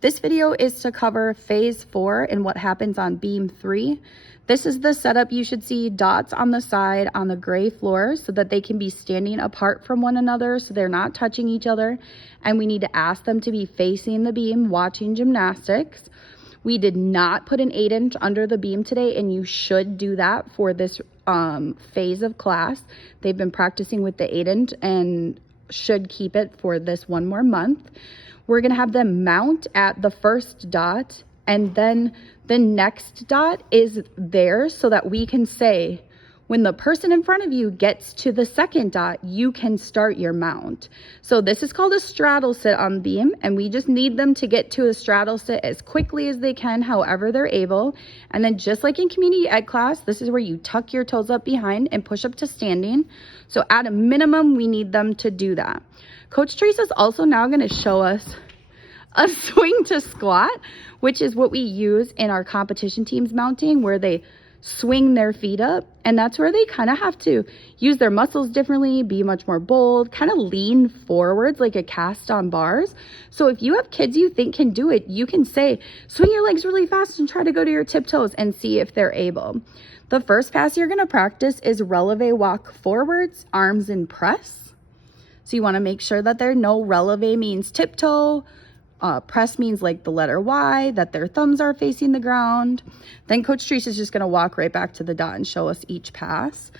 This video is to cover phase 4 and what happens on beam 3. This is the setup. You should see dots on the side on the gray floor so that they can be standing apart from one another so they're not touching each other. And we need to ask them to be facing the beam, watching gymnastics. We did not put an 8-inch under the beam today, and you should do that for this phase of class. They've been practicing with the 8-inch and should keep it for this one more month. We're going to have them mount at the first dot, and then the next dot is there so that we can say, when the person in front of you gets to the second dot, you can start your mount. So this is called a straddle sit on beam, and we just need them to get to a straddle sit as quickly as they can, however they're able. And then just like in community ed class, this is where you tuck your toes up behind and push up to standing. So at a minimum, we need them to do that. Coach Teresa's also now going to show us a swing to squat, which is what we use in our competition teams mounting, where they swing their feet up, and that's where they kind of have to use their muscles differently, be much more bold, kind of lean forwards like a cast on bars. So if you have kids you think can do it, you can say, swing your legs really fast and try to go to your tiptoes and see if they're able. The first pass you're going to practice is releve walk forwards, arms in press. So you want to make sure that there no releve means tiptoe. Press means like the letter Y, that their thumbs are facing the ground. Then Coach Teresa is just going to walk right back to the dot and show us each pass.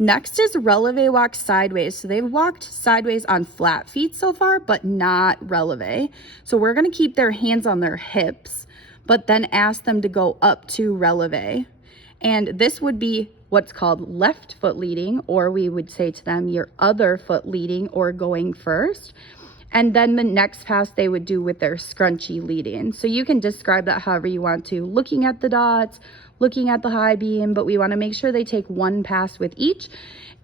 Next is releve walk sideways. So they've walked sideways on flat feet so far, but not releve. So we're going to keep their hands on their hips, but then ask them to go up to releve. And this would be what's called left foot leading, or we would say to them, your other foot leading or going first. And then the next pass they would do with their scrunchy leading. So you can describe that however you want to, looking at the dots, looking at the high beam, but we want to make sure they take one pass with each,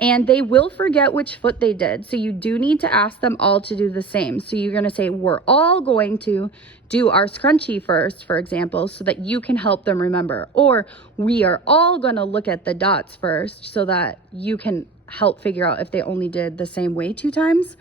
and they will forget which foot they did. So you do need to ask them all to do the same. So you're going to say, we're all going to do our scrunchie first, for example, so that you can help them remember. Or we are all going to look at the dots first so that you can help figure out if they only did the same way 2 times.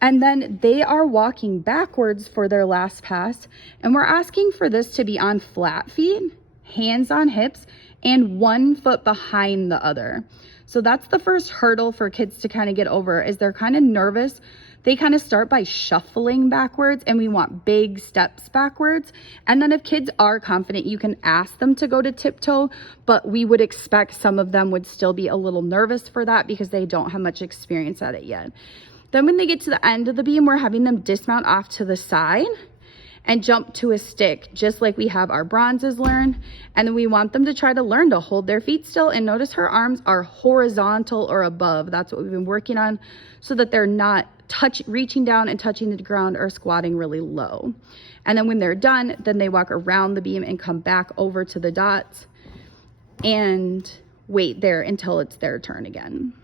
And then they are walking backwards for their last pass. And we're asking for this to be on flat feet, hands on hips, and 1 foot behind the other. So that's the first hurdle for kids to kind of get over, is they're kind of nervous. They kind of start by shuffling backwards, and we want big steps backwards. And then if kids are confident, you can ask them to go to tiptoe, but we would expect some of them would still be a little nervous for that because they don't have much experience at it yet. Then when they get to the end of the beam, we're having them dismount off to the side and jump to a stick, just like we have our bronzes learn. And then we want them to try to learn to hold their feet still. And notice her arms are horizontal or above. That's what we've been working on, so that they're not reaching down and touching the ground or squatting really low. And then when they're done, then they walk around the beam and come back over to the dots and wait there until it's their turn again.